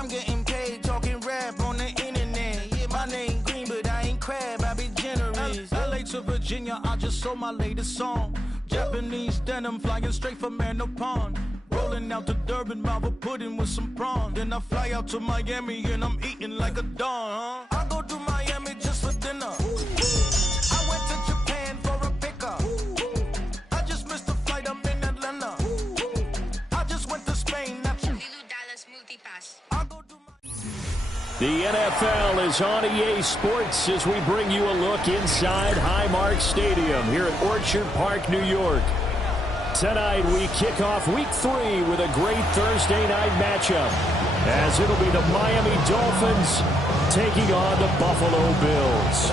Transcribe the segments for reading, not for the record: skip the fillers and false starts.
I'm getting paid, talking rap on the internet. Yeah, my name green, but I ain't crab, I be generous. LA to Virginia, I just sold my latest song. Japanese denim, flying straight from Pond. Rolling out to Durban, Marvel pudding with some prawns. Then I fly out to Miami and I'm eating like a don, I go to Miami just for dinner. I went to Japan for a pickup. I just missed the flight, I'm in Atlanta. I just went to Spain, not you. The NFL is on EA Sports as we bring you a look inside Highmark Stadium here at Orchard Park, New York. Tonight we kick off Week 3 with a great Thursday night matchup, as it'll be the Miami Dolphins taking on the Buffalo Bills.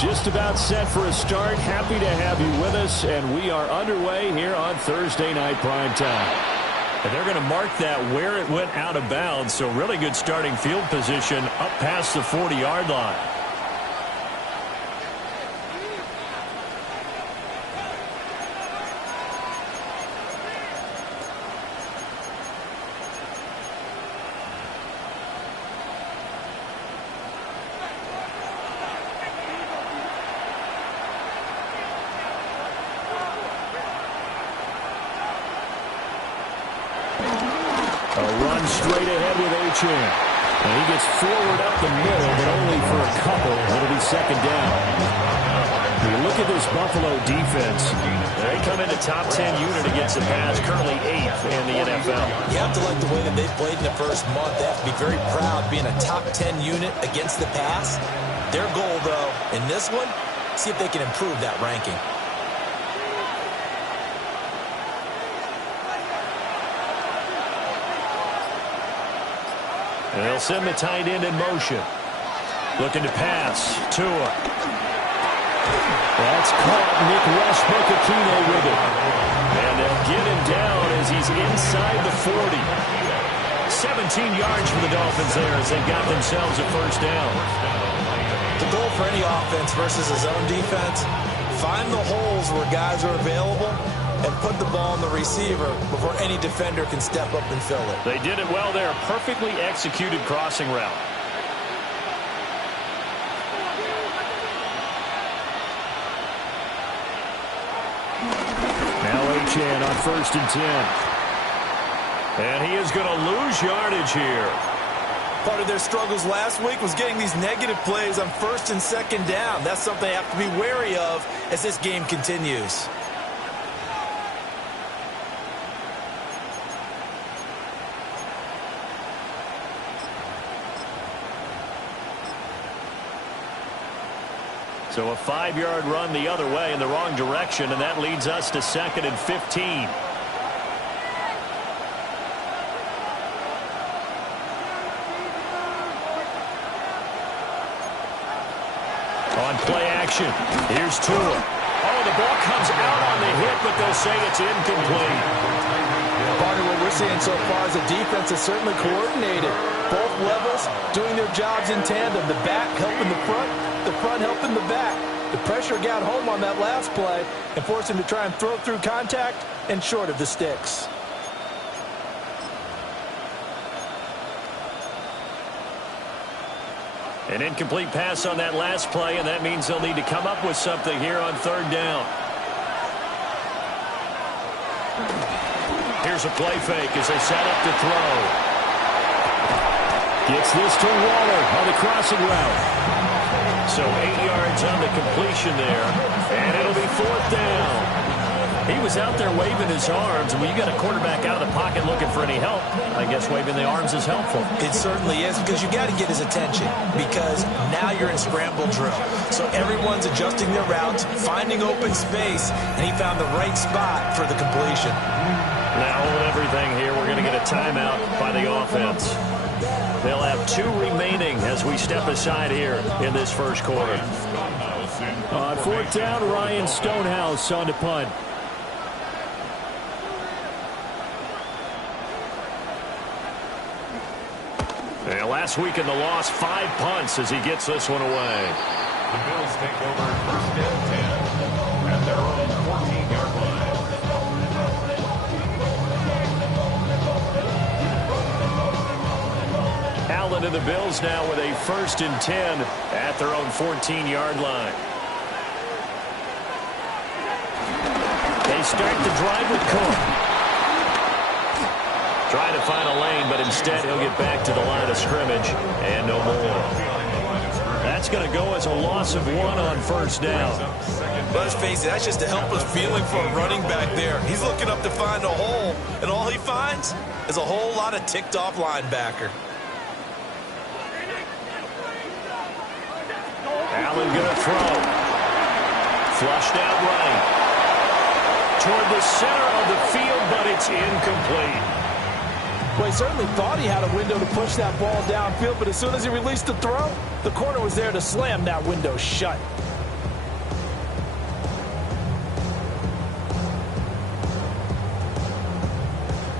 Just about set for a start. Happy to have you with us, and we are underway here on Thursday Night Primetime. And they're going to mark that where it went out of bounds, so really good starting field position up past the 40-yard line. Straight ahead with Achan. And he gets forward up the middle, but only for a couple. It'll be second down. Look at this Buffalo defense. They come in a top 10 unit against the pass, currently 8th in the NFL. You have to like the way that they've played in the first month. They have to be very proud being a top 10 unit against the pass. Their goal, though, in this one, see if they can improve that ranking. And they'll send the tight end in motion. Looking to pass. Tua. That's caught. Nick Westbrook-Akine with it. And they'll get him down as he's inside the 40. 17 yards for the Dolphins there as they got themselves a first down. The goal for any offense versus a zone defense, find the holes where guys are available and put the ball on the receiver before any defender can step up and fill it. They did it well there. Perfectly executed crossing route. Now Achan on 1st and 10. And he is going to lose yardage here. Part of their struggles last week was getting these negative plays on 1st and 2nd down. That's something they have to be wary of as this game continues. So a 5-yard run the other way in the wrong direction, and that leads us to 2nd and 15. On play action, here's Tua. Oh, the ball comes out on the hit, but they'll say it's incomplete. Part of what we're seeing so far is the defense is certainly coordinated. Both levels doing their jobs in tandem. The back helping the front helping the back. The pressure got home on that last play and forced him to try and throw through contact and short of the sticks. An incomplete pass on that last play, and that means they'll need to come up with something here on 3rd down. Here's a play fake as they set up to throw. Gets this to Waller on the crossing route. So 8 yards on the completion there, and it'll be 4th down. He was out there waving his arms, and when you got a quarterback out of the pocket looking for any help, I guess waving the arms is helpful. It certainly is, because you got to get his attention, because now you're in scramble drill. So everyone's adjusting their routes, finding open space, and he found the right spot for the completion. Now hold everything here. We're going to get a timeout by the offense. They'll have 2 remaining as we step aside here in this first quarter. On 4th down, Ryan Stonehouse on to punt. And last week in the loss, 5 punts as he gets this one away. The Bills take over 1st and 10 at their own 14-yard line. Allen and the Bills now with a 1st and 10 at their own 14-yard line. They start the drive with Cook. Trying to find a lane, but instead he'll get back to the line of scrimmage and no more. That's going to go as a loss of 1 on 1st down. Let's face it, that's just a helpless feeling for a running back there. He's looking up to find a hole, and all he finds is a whole lot of ticked-off linebacker. Allen going to throw. Flushed out right. Toward the center of the field, but it's incomplete. Well, he certainly thought he had a window to push that ball downfield, but as soon as he released the throw, the corner was there to slam that window shut.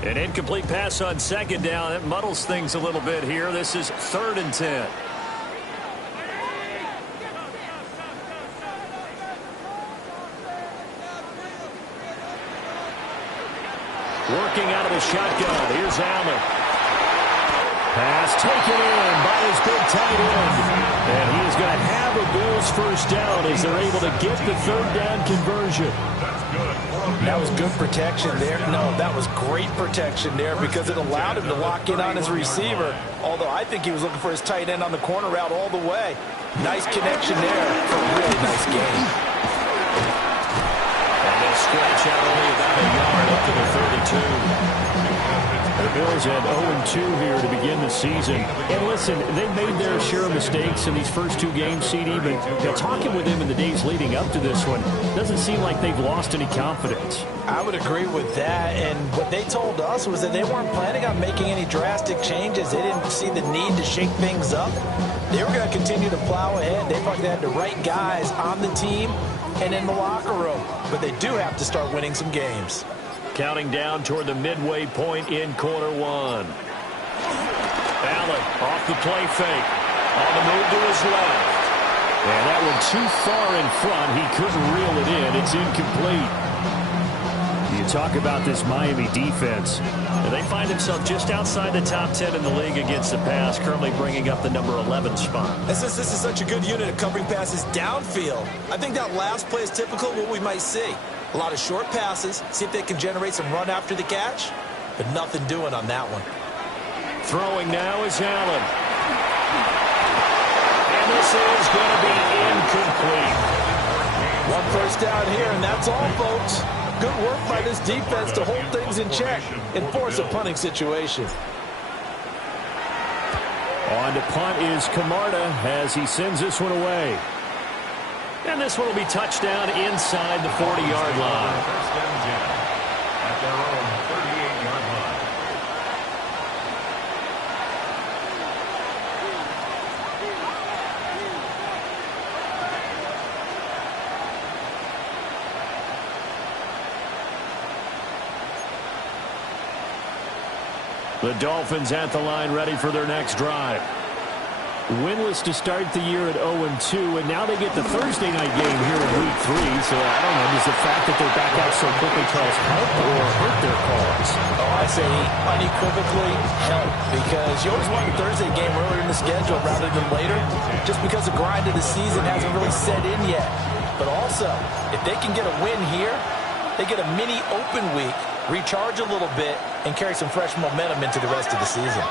An incomplete pass on 2nd down. That muddles things a little bit here. This is 3rd and 10. Working out of the shotgun. Here's Allen. Pass taken in by his big tight end. And he is going to have a Bills 1st down as they're able to get the 3rd down conversion. That was good protection there. No, that was great protection there because it allowed him to lock in on his receiver. Although I think he was looking for his tight end on the corner route all the way. Nice connection there for a really nice game. Scratch out only about a yard up to the 32. The Bills had 0-2 here to begin the season. And listen, they've made their share of mistakes in these first 2 games, CD, but talking with them in the days leading up to this one, doesn't seem like they've lost any confidence. I would agree with that, and what they told us was that they weren't planning on making any drastic changes. They didn't see the need to shake things up. They were going to continue to plow ahead. They thought they had the right guys on the team and in the locker room, but they do have to start winning some games. Counting down toward the midway point in quarter 1. Allen off the play fake. On the move to his left. And that one too far in front. He couldn't reel it in. It's incomplete. You talk about this Miami defense. And they find themselves just outside the top 10 in the league against the pass, currently bringing up the number 11 spot. And since this is such a good unit of covering passes downfield, I think that last play is typical of what we might see. A lot of short passes, see if they can generate some run after the catch, but nothing doing on that one. Throwing now is Allen. And this is going to be incomplete. 1 first down here, and that's all, folks. Good work by this defense to hold things in check and force a punting situation. On to punt is Camarda as he sends this one away. And this one will be touchdown inside the 40-yard line. 1st and 10 at their own 38-yard line. The Dolphins at the line ready for their next drive. Winless to start the year at 0-2, and now they get the Thursday night game here in Week 3. So I don't know, does the fact that they're back out so quickly, Charles, help or hurt their cause? Oh, I say unequivocally help, because you always want the Thursday game earlier in the schedule rather than later, just because the grind of the season hasn't really set in yet. But also, if they can get a win here, they get a mini open week, recharge a little bit, and carry some fresh momentum into the rest of the season.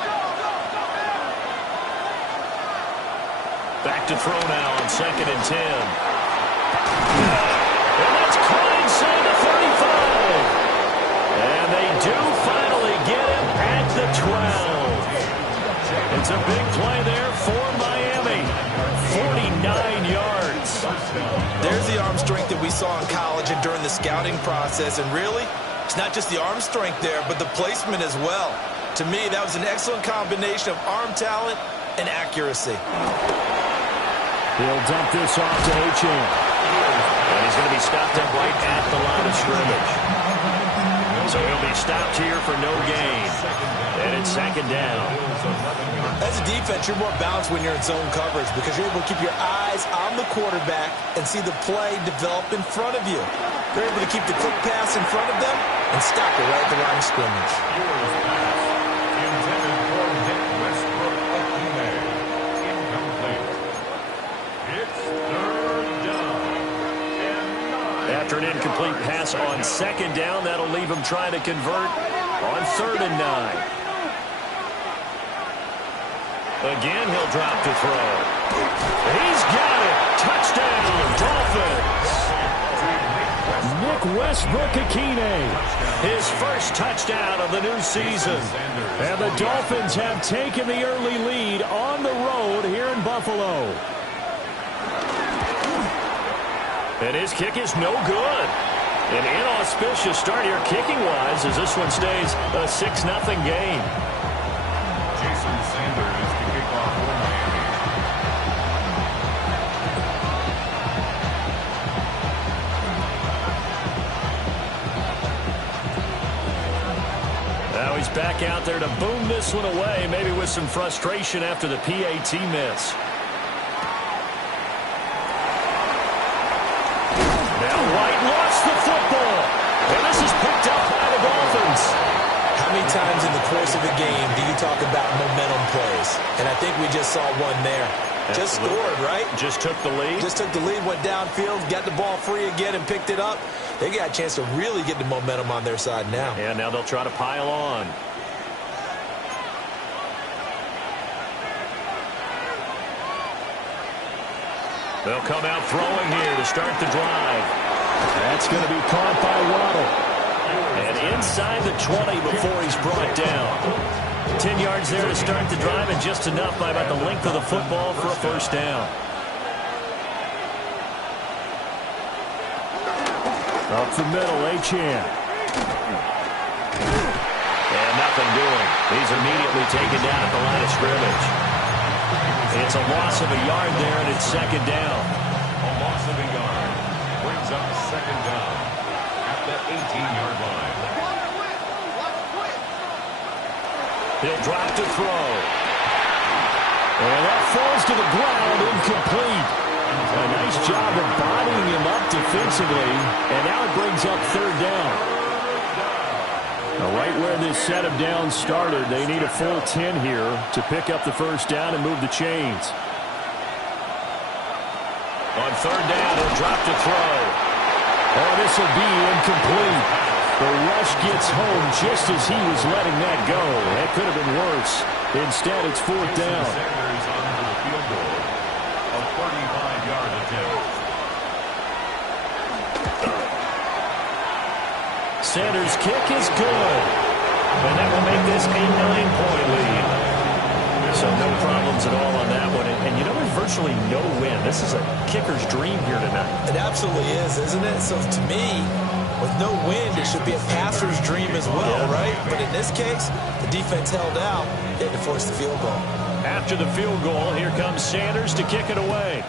Back to throw now on 2nd and 10. And that's caught inside the 35. And they do finally get him at the 12. It's a big play there for Miami. 49 yards. There's the arm strength that we saw in college and during the scouting process. And really, it's not just the arm strength there, but the placement as well. To me, that was an excellent combination of arm talent and accuracy. He'll dump this off to Achane. And he's going to be stopped up right at the line of scrimmage. So he'll be stopped here for no gain. And it's second down. As a defense, you're more balanced when you're in zone coverage because you're able to keep your eyes on the quarterback and see the play develop in front of you. You're able to keep the quick pass in front of them and stop it right at the line of scrimmage. Intended for Nick Westbrook of Email. Incomplete. It's third down and 9. After an incomplete pass on second down, that'll leave him trying to convert on 3rd and 9. Again, he'll drop to throw. He's got it. Touchdown, Dolphins. Nick Westbrook-Akine. His first touchdown of the new season. And the Dolphins have taken the early lead on the road here in Buffalo. And his kick is no good. An inauspicious start here kicking-wise as this one stays a 6-0 game. Jason Sanders to kick off for Miami. Now he's back out there to boom this one away, maybe with some frustration after the PAT miss. Now White lost the football. And this is picked up by the Dolphins. How many times in the course of a game do you talk about momentum plays? And I think we just saw one there. Just scored, right? Just took the lead. Just took the lead, went downfield, got the ball free again and picked it up. They got a chance to really get the momentum on their side now. And now they'll try to pile on. They'll come out throwing here to start the drive. That's going to be caught by Waddle. And inside the 20 before he's brought down. 10 yards there to start the drive, and just enough by about the length of the football for a first down. Up the middle, Achane. And nothing doing. He's immediately taken down at the line of scrimmage. It's a loss of a yard there, and it's second down. A loss of a yard brings up second down at the 18-yard line. He'll drop to throw. And that falls to the ground, incomplete. A nice job of bodying him up defensively, and now it brings up 3rd down. Now, right where this set of downs started, they need a full 10 here to pick up the first down and move the chains. On 3rd down, he'll drop to throw. Oh, this will be incomplete. The rush gets home just as he was letting that go. That could have been worse. Instead, it's 4th down. Sanders onto the field goal. A 35-yard attempt. Sanders' kick is good. And that will make this a 9-point lead. So no problems at all on that one. And you know, there's virtually no win. This is a kicker's dream here tonight. It absolutely is, isn't it? So to me, with no wind, it should be a passer's dream as well, right? But in this case, the defense held out. They had to force the field goal. After the field goal, here comes Sanders to kick it away.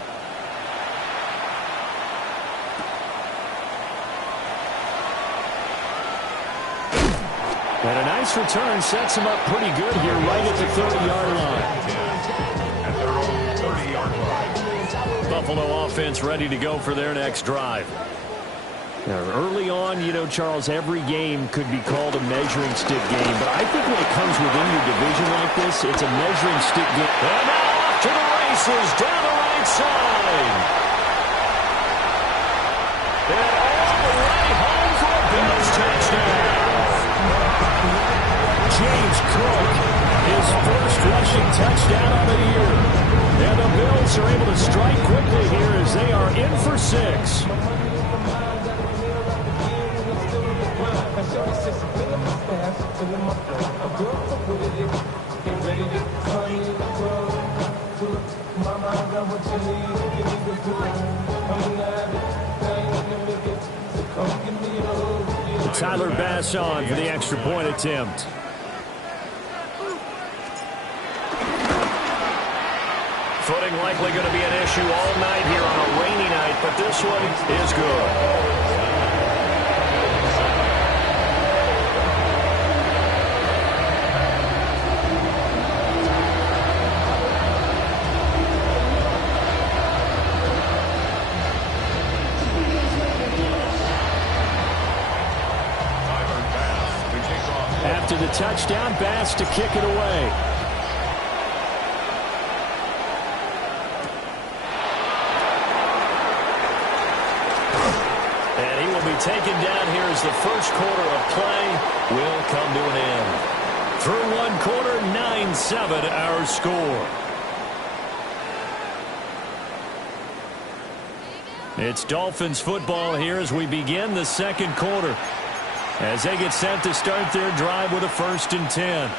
And a nice return sets him up pretty good here right at the 30-yard line. At their own 30-yard line. Buffalo offense ready to go for their next drive. Now, early on, you know, Charles, every game could be called a measuring stick game. But I think when it comes within your division like this, it's a measuring stick game. And now off to the races down the right side. And all the way home for a Bills touchdown. James Cook, his first rushing touchdown of the year. And the Bills are able to strike quickly here as they are in for 6. Tyler Bass on for the extra point attempt. likely going to be an issue all night here on a rainy night, but this one is good. After the touchdown, Bass to kick it away. And he will be taken down here as the first quarter of play will come to an end. Through one quarter, 9-7 our score. It's Dolphins football here as we begin the second quarter, as they get set to start their drive with a 1st and 10.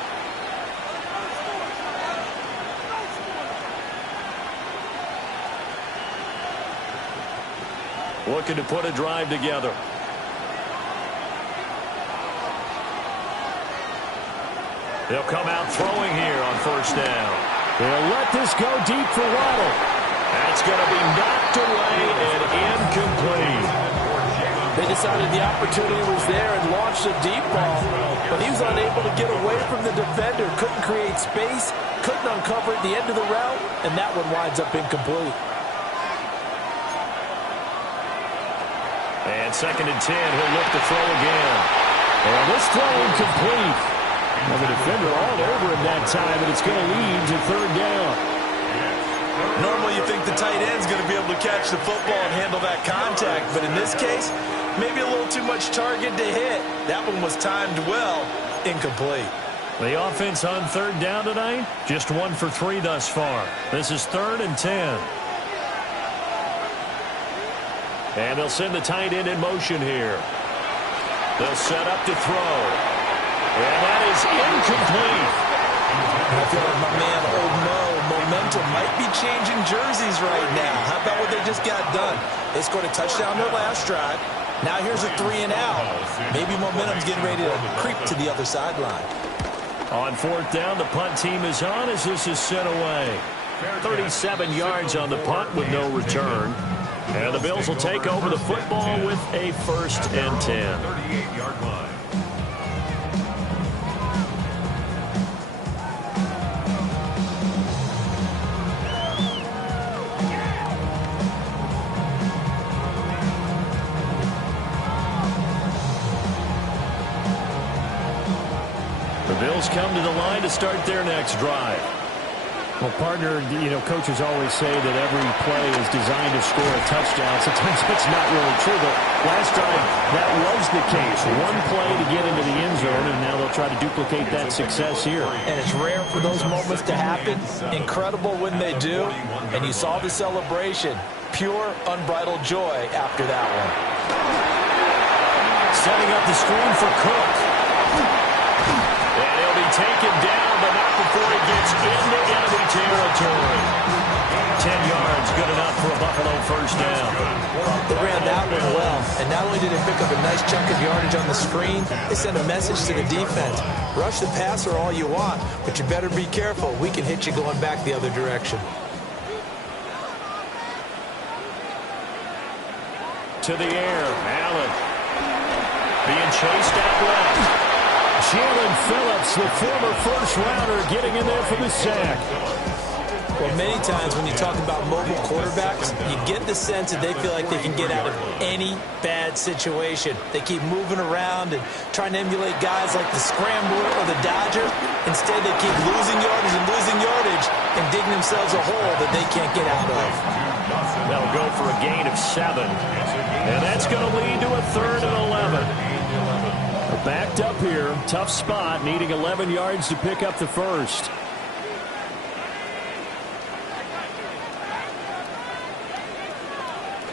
Looking to put a drive together. They'll come out throwing here on 1st down. They'll let this go deep for Waddle. That's going to be knocked away and incomplete. They decided the opportunity was there and launched a deep ball, but he was unable to get away from the defender, couldn't create space, couldn't uncover at the end of the route, and that one winds up incomplete. And 2nd and 10, he'll look to throw again. And this throw incomplete. Well, the defender all over him that time, and it's going to lead to 3rd down. Normally you think the tight end's going to be able to catch the football and handle that contact, but in this case, maybe a little too much target to hit. That one was timed well, incomplete. The offense on 3rd down tonight, just 1 for 3 thus far. This is 3rd and 10. And they'll send the tight end in motion here. They'll set up to throw. And that is incomplete. I feel like my man, Old Mo, momentum might be changing jerseys right now. How about what they just got done? They scored a touchdown their last drive. Now here's a 3 and out. Maybe momentum's getting ready to creep to the other sideline. On 4th down, the punt team is on as this is sent away. 37 yards on the punt with no return. And the Bills will take over the football with a 1st and 10. 38-yard line. The Bills come to the line to start their next drive. Well, partner, coaches always say that every play is designed to score a touchdown. Sometimes it's not really true, but last drive, that was the case. One play to get into the end zone, and now they'll try to duplicate that success here. And it's rare for those moments to happen. Incredible when they do. And you saw the celebration. Pure, unbridled joy after that one. Setting up the screen for Cook. And he'll be taken down, but not before he gets into enemy territory. 10 yards, good enough for a Buffalo 1st down. They ran that one well, and not only did they pick up a nice chunk of yardage on the screen, they sent a message to the defense. Rush the passer all you want, but you better be careful. We can hit you going back the other direction. To the air, Allen. Being chased out left. Jalen Phillips, the former first-rounder, getting in there for the sack. Well, many times when you talk about mobile quarterbacks, you get the sense that they feel like they can get out of any bad situation. They keep moving around and trying to emulate guys like the Scrambler or the Dodger. Instead, they keep losing yardage and digging themselves a hole that they can't get out of. They'll go for a gain of 7. And that's going to lead to a 3rd and 11. Backed up here, tough spot, needing 11 yards to pick up the first.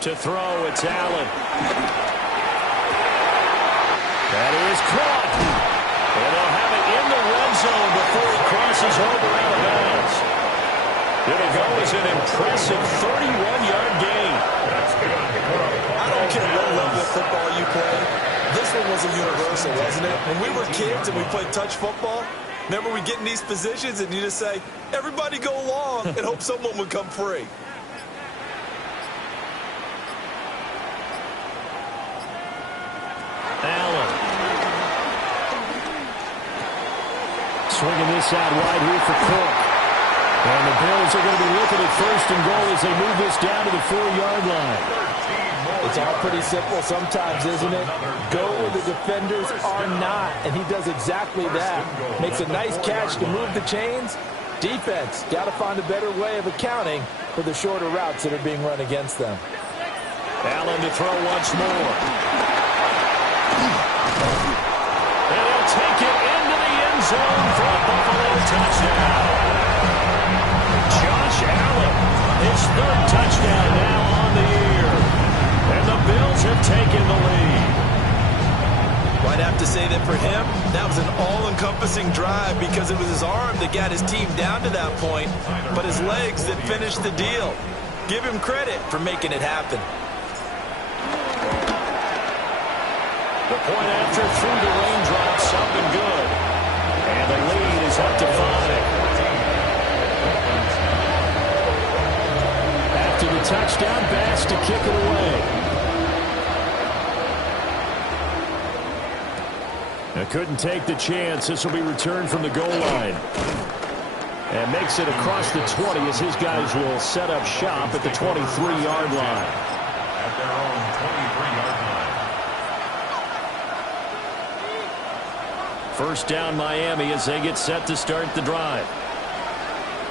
To throw, it's Allen. That is caught. And they'll have it in the red zone before he crosses over out of bounds. It'll go as an impressive 31-yard gain. I don't care what level of football you play. This one was a universal, wasn't it? When we were kids and we played touch football, Remember, we get in these positions and you just say, everybody go long and hope someone would come free. Allen. Swinging this out wide here for Cook. And the Bills are going to be looking at first and goal as they move this down to the 4-yard line. It's all pretty simple sometimes, isn't it? Go where the defenders are not, and he does exactly that. Makes a nice catch to move the chains. Defense, got to find a better way of accounting for the shorter routes that are being run against them. Allen to throw once more. And he'll take it into the end zone for a Buffalo touchdown. Josh Allen, his third touchdown now on the year. And the Bills have taken the lead. Well, I'd have to say that for him, that was an all-encompassing drive because it was his arm that got his team down to that point, but his legs that finished the deal. Give him credit for making it happen. The point after through the raindrops, up and good. And the lead is up to 5. After the touchdown, Bass to kick it away. Couldn't take the chance. This will be returned from the goal line. And makes it across the 20 as his guys will set up shop at the 23-yard line. At their own 23-yard line. First down Miami as they get set to start the drive.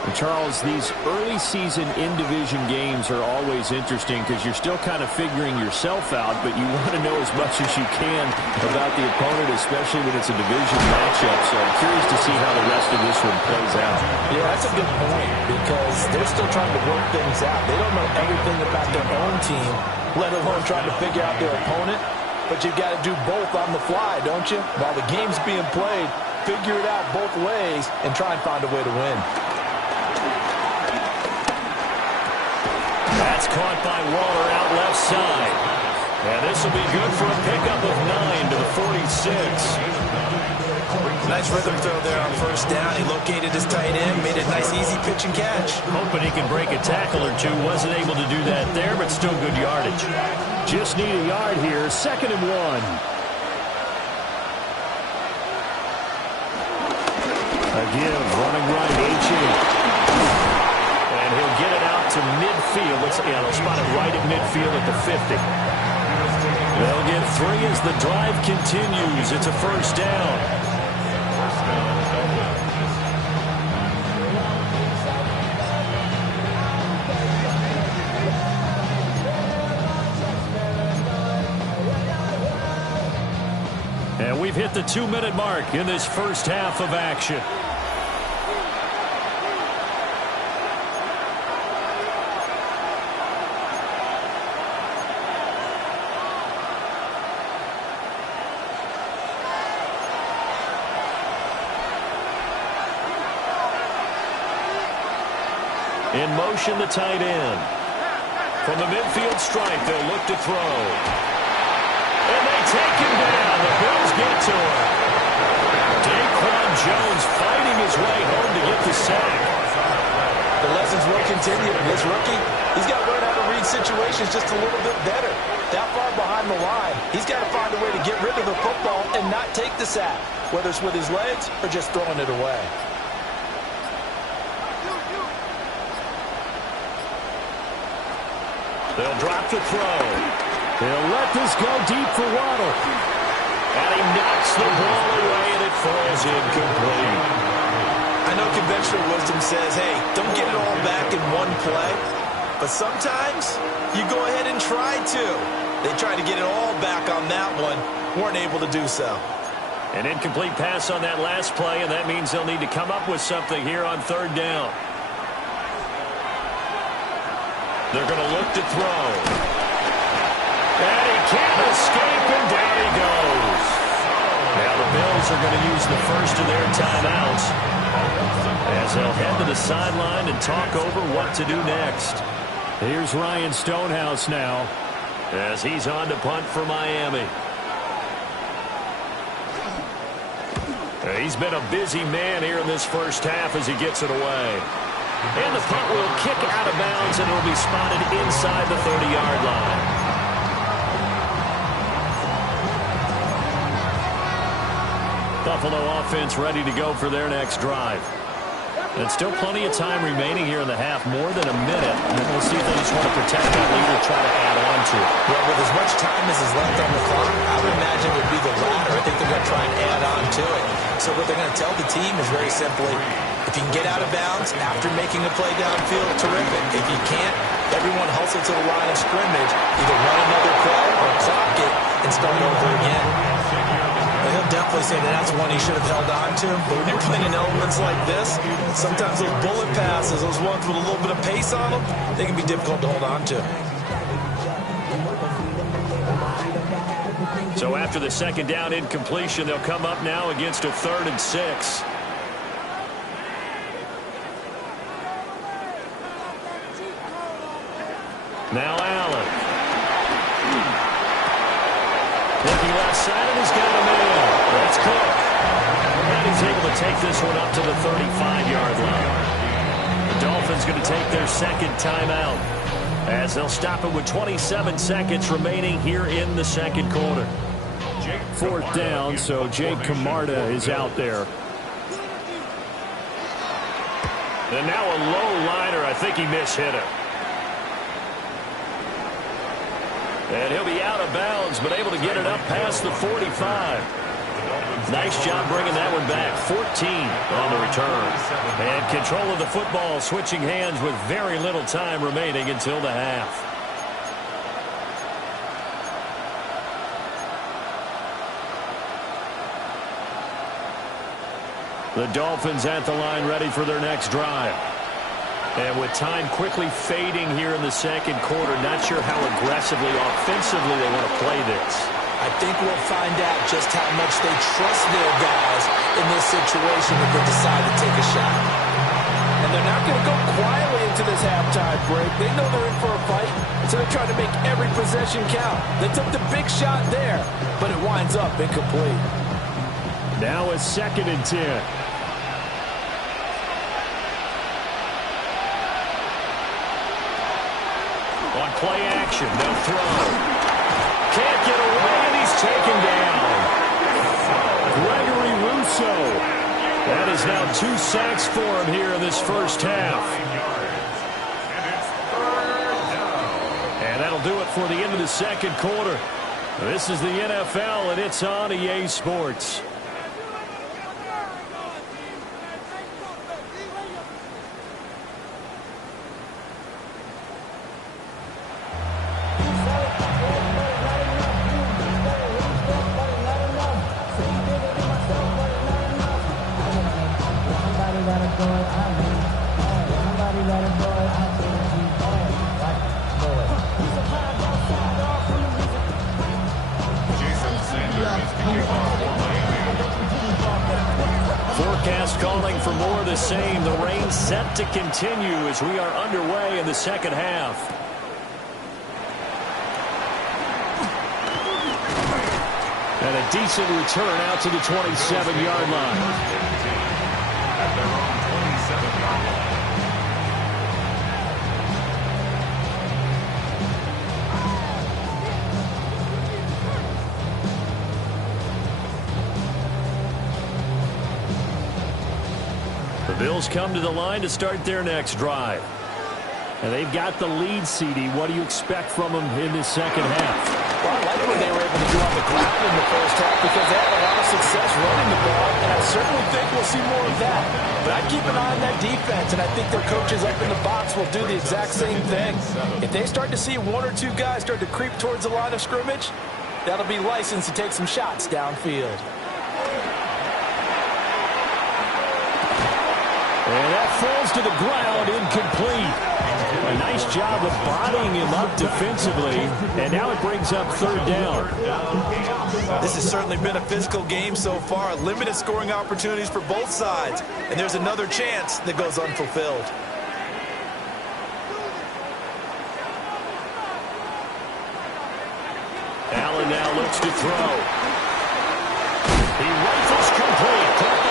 And Charles, these early season in-division games are always interesting because you're still kind of figuring yourself out, but you want to know as much as you can about the opponent, especially when it's a division matchup. So I'm curious to see how the rest of this one plays out. Yeah, that's a good point because they're still trying to work things out. They don't know everything about their own team, let alone trying to figure out their opponent. But you've got to do both on the fly, don't you? While the game's being played, figure it out both ways and try and find a way to win. That's caught by Waller out left side. And this will be good for a pickup of 9 to the 46. Nice rhythm throw there on first down. He located his tight end, made a nice easy pitch and catch. Hoping he can break a tackle or two. Wasn't able to do that there, but still good yardage. Just need a yard here. 2nd and 1. A give, running right, H.A. And he'll get it out to midfield. They'll spot it right at midfield at the 50. They'll get 3 as the drive continues. It's a first down. And we've hit the 2-minute mark in this first half of action. In motion, the tight end. From the midfield stripe, they'll look to throw. And they take him down. The Bills get to him. Daquan Jones fighting his way home to get the sack. The lessons will continue. This rookie, he's got to learn how to read situations just a little bit better. That far behind the line, he's got to find a way to get rid of the football and not take the sack, whether it's with his legs or just throwing it away. They'll drop the throw. They'll let this go deep for Waddle. And he knocks the ball away, and it falls incomplete. I know conventional wisdom says, hey, don't get it all back in one play. But sometimes you go ahead and try to. They tried to get it all back on that one. Weren't able to do so. An incomplete pass on that last play, and that means they'll need to come up with something here on 3rd down. They're going to look to throw. And he can't escape, and down he goes. Now the Bills are going to use the first of their timeouts as they'll head to the sideline and talk over what to do next. Here's Ryan Stonehouse now as he's on to punt for Miami. He's been a busy man here in this first half as he gets it away. And the punt will kick out of bounds, and it will be spotted inside the 30-yard line. Buffalo offense ready to go for their next drive. And still plenty of time remaining here in the half, more than a minute. And we'll see if they just want to protect that lead or try to add on to it. Well, with as much time as is left on the clock, I would imagine it would be the latter. I think they're going to try and add on to it. So what they're going to tell the team is very simply, if you can get out of bounds after making a play downfield, terrific. If you can't, everyone hustle to the line of scrimmage, either run another play or clock it and start over again. He'll definitely say that that's one he should have held on to. But when you're playing in elements like this, sometimes those bullet passes, those ones with a little bit of pace on them, they can be difficult to hold on to. So after the second down incompletion, they'll come up now against a 3rd and 6. Now Allen. Looking left side, and he's got a man. That's Cook. And he's able to take this one up to the 35-yard line. The Dolphins going to take their second timeout as they'll stop it with 27 seconds remaining here in the second quarter. 4th down, so Jake Camarda is out there. And now a low liner. I think he mishit it. And he'll be out of bounds, but able to get it up past the 45. Nice job bringing that one back. 14 on the return. And control of the football, switching hands with very little time remaining until the half. The Dolphins at the line ready for their next drive. And with time quickly fading here in the second quarter, not sure how aggressively, offensively they want to play this. I think we'll find out just how much they trust their guys in this situation if they decide to take a shot. And they're not going to go quietly into this halftime break. They know they're in for a fight, so they're trying to make every possession count. They took the big shot there, but it winds up incomplete. Now a 2nd and 10. On play action, no throw. Can't get away, and he's taken down. Gregory Rousseau. That is now 2 sacks for him here in this first half. And that'll do it for the end of the second quarter. This is the NFL, and it's on EA Sports. Forecast calling for more of the same. The rain set to continue as we are underway in the second half. And a decent return out to the 27-yard line. At their own 27-yard line. The Bills come to the line to start their next drive. And they've got the lead, CD. What do you expect from them in this second half? Well, I like what they were able to do on the ground in the first half because they had a lot of success running the ball, and I certainly think we'll see more of that. But I'd keep an eye on that defense, and I think their coaches up in the box will do the exact same thing. If they start to see 1 or 2 guys start to creep towards the line of scrimmage, that'll be licensed to take some shots downfield. And that falls to the ground, incomplete. A nice job of bodying him up defensively, and now it brings up 3rd down. This has certainly been a physical game so far. Limited scoring opportunities for both sides, and there's another chance that goes unfulfilled. Allen now looks to throw. He rifles complete.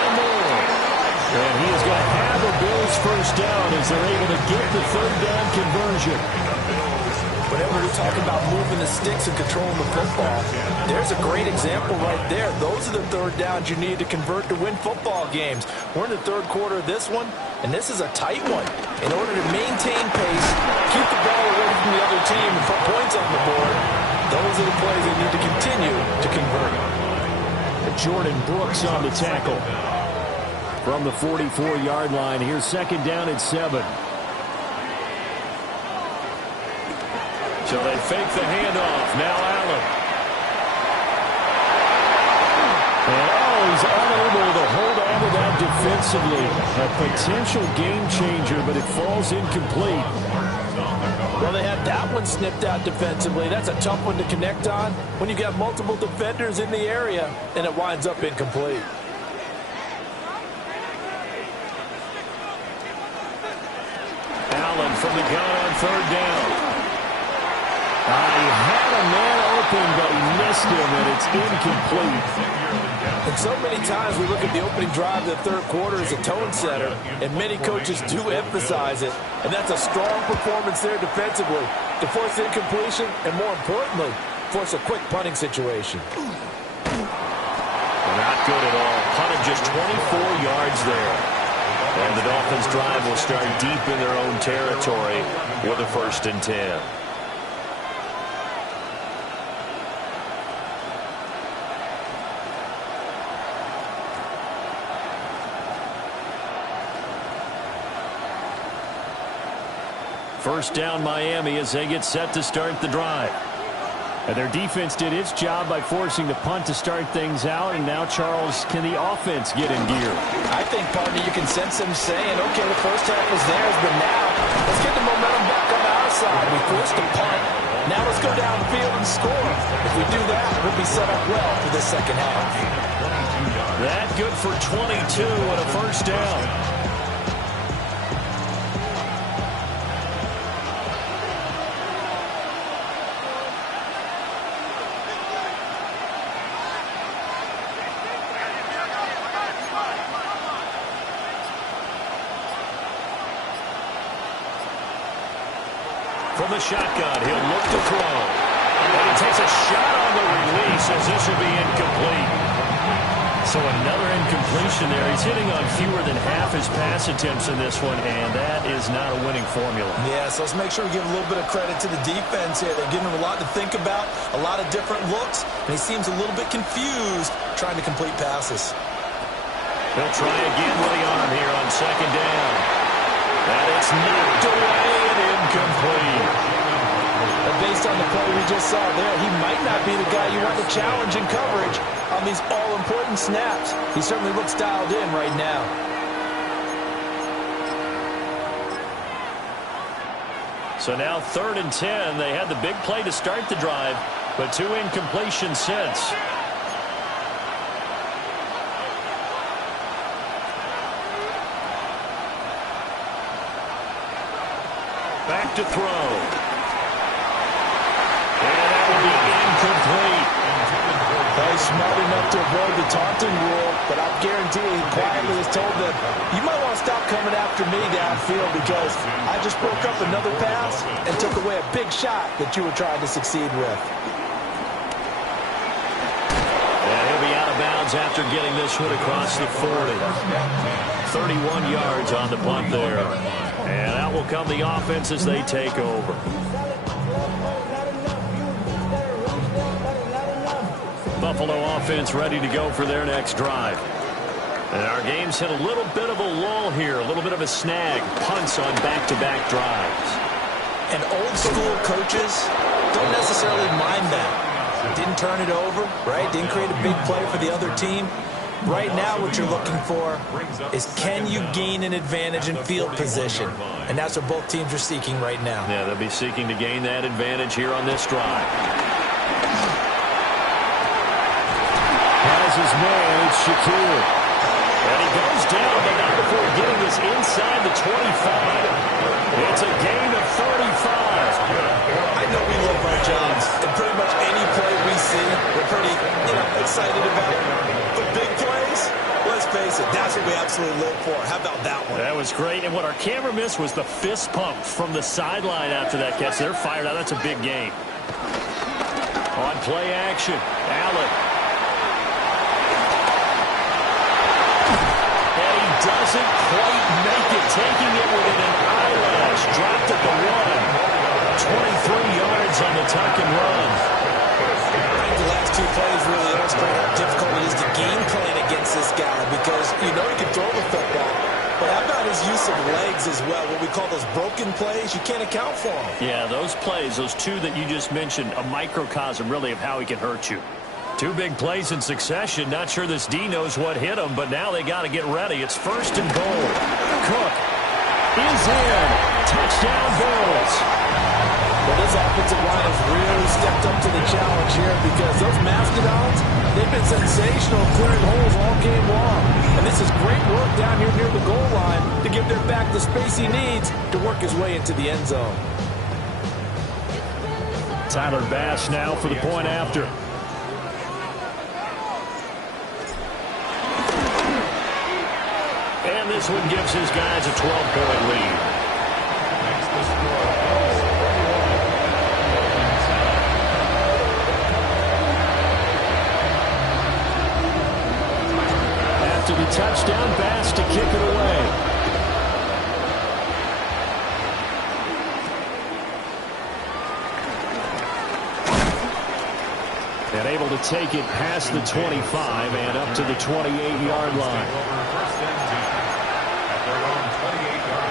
Bills first down as they're able to get the third down conversion. Whenever we talk about moving the sticks and controlling the football, there's a great example right there. Those are the third downs you need to convert to win football games. We're in the third quarter of this one, and this is a tight one. In order to maintain pace, keep the ball away from the other team, and put points on the board, those are the plays they need to continue to convert. Jordan Brooks on the tackle. From the 44-yard line, here's second down at 7. So they fake the handoff. Now Allen. And he's unable to hold on to that defensively. A potential game changer, but it falls incomplete. Well, they had that one snipped out defensively. That's a tough one to connect on when you got multiple defenders in the area, and it winds up incomplete. Allen from the gun on third down. He had a man open, but he missed him, and it's incomplete. And so many times we look at the opening drive of the third quarter as a tone setter, and many coaches do emphasize it. And that's a strong performance there defensively to force incompletion and, more importantly, force a quick punting situation. Not good at all. Punted just 24 yards there. And the Dolphins' drive will start deep in their own territory with a 1st and 10. First down Miami as they get set to start the drive. And their defense did its job by forcing the punt to start things out. And now, Charles, can the offense get in gear? I think, partner, you can sense them saying, okay, the first half was theirs, but now let's get the momentum back on our side. We forced a punt. Now let's go down the field and score. If we do that, we'll be set up well for the second half. That good for 22 and a first down. From the shotgun, he'll look to throw. And he takes a shot on the release as this will be incomplete. So another incompletion there. He's hitting on fewer than half his pass attempts in this one, and that is not a winning formula. Yeah, so let's make sure we give a little bit of credit to the defense here. They're giving him a lot to think about, a lot of different looks, and he seems a little bit confused trying to complete passes. They'll try again with the arm here on second down. And it's knocked away and incomplete. And based on the play we just saw there, he might not be the guy you want to challenge in coverage on these all-important snaps. He certainly looks dialed in right now. So now 3rd and 10. They had the big play to start the drive, but 2 incompletions since. Back to throw. And that will be incomplete. He's smart enough to avoid the taunting rule, but I guarantee he quietly has told them, you might want to stop coming after me downfield because I just broke up another pass and took away a big shot that you were trying to succeed with. And he'll be out of bounds after getting this one across the 40. 31 yards on the punt there. And out will come the offense as they take over. Buffalo offense ready to go for their next drive. And our game's hit a little bit of a lull here, a little bit of a snag. Punts on back-to-back drives. And old school coaches don't necessarily mind that. Didn't turn it over, right? Didn't create a big play for the other team. Right now what you're looking for is can you gain an advantage in field position? And that's what both teams are seeking right now. Yeah, they'll be seeking to gain that advantage here on this drive. Has his man, it's Shakir. And he goes down, but not before getting this inside the 25. It's a gain of 35. I know we love our jobs, and pretty much any play we see, we're pretty, excited about. But big plays, let's face it, that's what we absolutely absolutely live for. How about that one? That was great. And what our camera missed was the fist pump from the sideline after that catch. They're fired out. That's a big game. On play action, Allen. And he doesn't quite make it, taking it within an eyelash. Dropped at the 1. 23 yards on the tuck and run. I think the last two plays really illustrate how difficult it is to game plan against this guy because you know he can throw the football. But how about his use of legs as well? What we call those broken plays, you can't account for them. Yeah, those plays, those two that you just mentioned, a microcosm really of how he can hurt you. Two big plays in succession. Not sure this D knows what hit him, but now they got to get ready. It's 1st and goal. Cook is in. Touchdown, Bills. Well, this offensive line has really stepped up to the challenge here because those Mastodons, they've been sensational clearing holes all game long. And this is great work down here near the goal line to give their back the space he needs to work his way into the end zone. Tyler Bass now for the point after. And this one gives his guys a 12-point lead. Makes the score. After the touchdown, Bass to kick it away. And able to take it past the 25 and up to the 28-yard line. First and 10 at their own 28-yard line.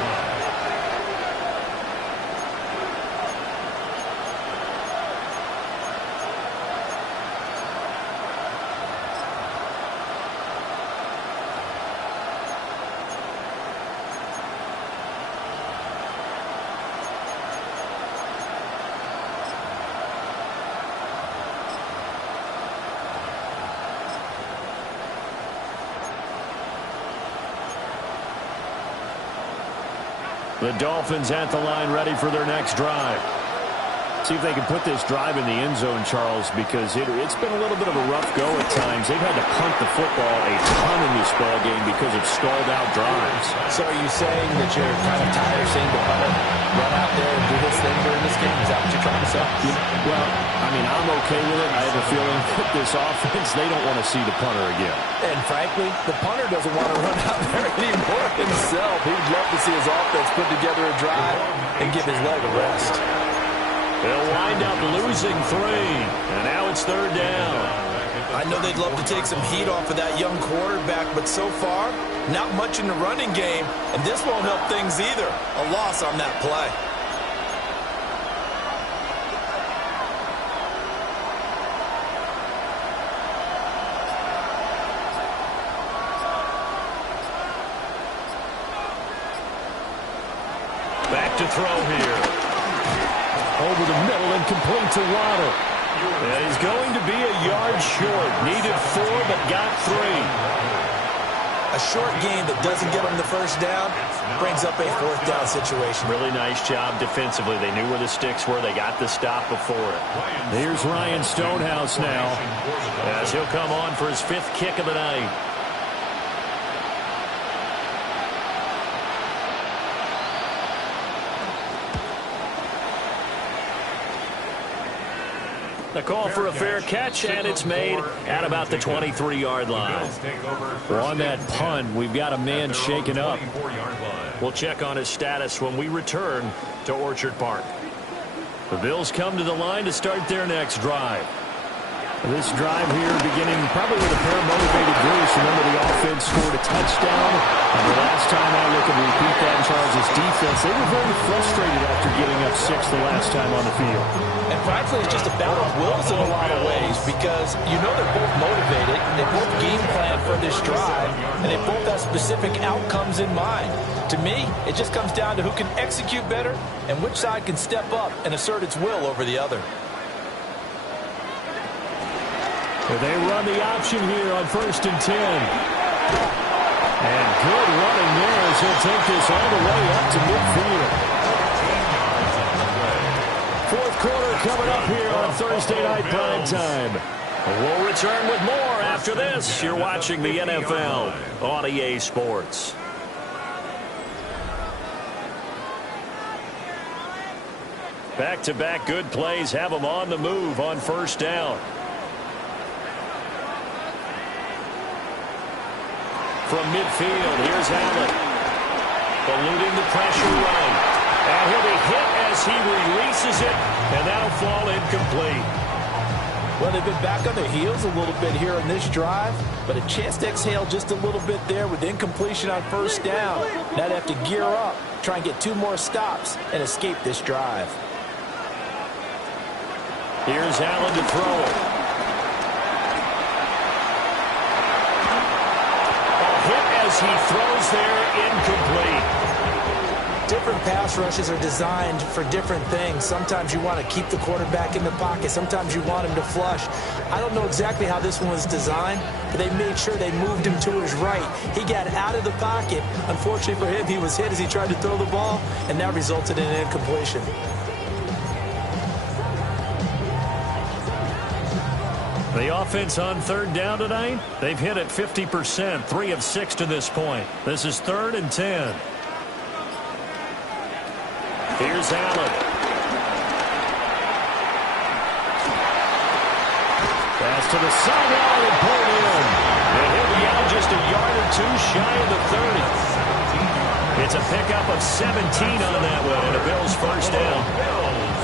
The Dolphins at the line ready for their next drive. See if they can put this drive in the end zone, Charles, because it's been a little bit of a rough go at times. They've had to punt the football a ton in this ball game because of stalled out drives. So are you saying that you're kind of tired of seeing the punter run out there and do his thing during this game? Is that what you're trying to say? Well, I mean, I'm okay with it. I have a feeling that this offense, they don't want to see the punter again. And frankly, the punter doesn't want to run out there anymore himself. He would love to see his offense put together a drive and give his leg a rest. They'll wind up losing 3. And now it's 3rd down. I know they'd love to take some heat off of that young quarterback, but so far, not much in the running game, and this won't help things either. A loss on that play. Back to throw here. Over the middle and complete to Waddle. And he's going to be a yard short. Needed 4, but got 3. A short game that doesn't get him the first down brings up a 4th down situation. Really nice job defensively. They knew where the sticks were. They got the stop before it. Here's Ryan Stonehouse now. As he'll come on for his 5th kick of the night. The call for a fair catch, and it's made at about the 23-yard line. On that punt, we've got a man shaken up. We'll check on his status when we return to Orchard Park. The Bills come to the line to start their next drive. This drive here beginning probably with a pair of motivated groups. Remember, the offense scored a touchdown. And the last time I look and repeat that, Charles' defense, they were very frustrated after giving up 6 the last time on the field. And frankly, it's just a battle of wills in a lot of ways because you know they're both motivated. They both game plan for this drive, and they both have specific outcomes in mind. To me, it just comes down to who can execute better and which side can step up and assert its will over the other. They run the option here on 1st and 10. And good running there as he'll take this all the way up to midfield. 4th quarter coming up here on Thursday Night Prime Time. We'll return with more after this. You're watching the NFL on EA Sports. Back-to-back good plays have them on the move on first down. From midfield, here's Allen. Eluding the pressure right. And he'll be hit as he releases it, and that'll fall incomplete. Well, they've been back on their heels a little bit here in this drive, but a chance to exhale just a little bit there with incompletion on first down. Now they have to gear up, try and get 2 more stops, and escape this drive. Here's Allen to throw it. A hit as he throws there, incomplete. Different pass rushes are designed for different things. Sometimes you want to keep the quarterback in the pocket. Sometimes you want him to flush. I don't know exactly how this one was designed, but they made sure they moved him to his right. He got out of the pocket. Unfortunately for him, he was hit as he tried to throw the ball, and that resulted in an incompletion. The offense on third down tonight, they've hit it 50%, 3 of 6 to this point. This is 3rd and 10. Here's Allen. Pass to the sideline and pulled in. And he'll be out just a yard or 2 shy of the 30. It's a pickup of 17 on that one, and a Bills first down.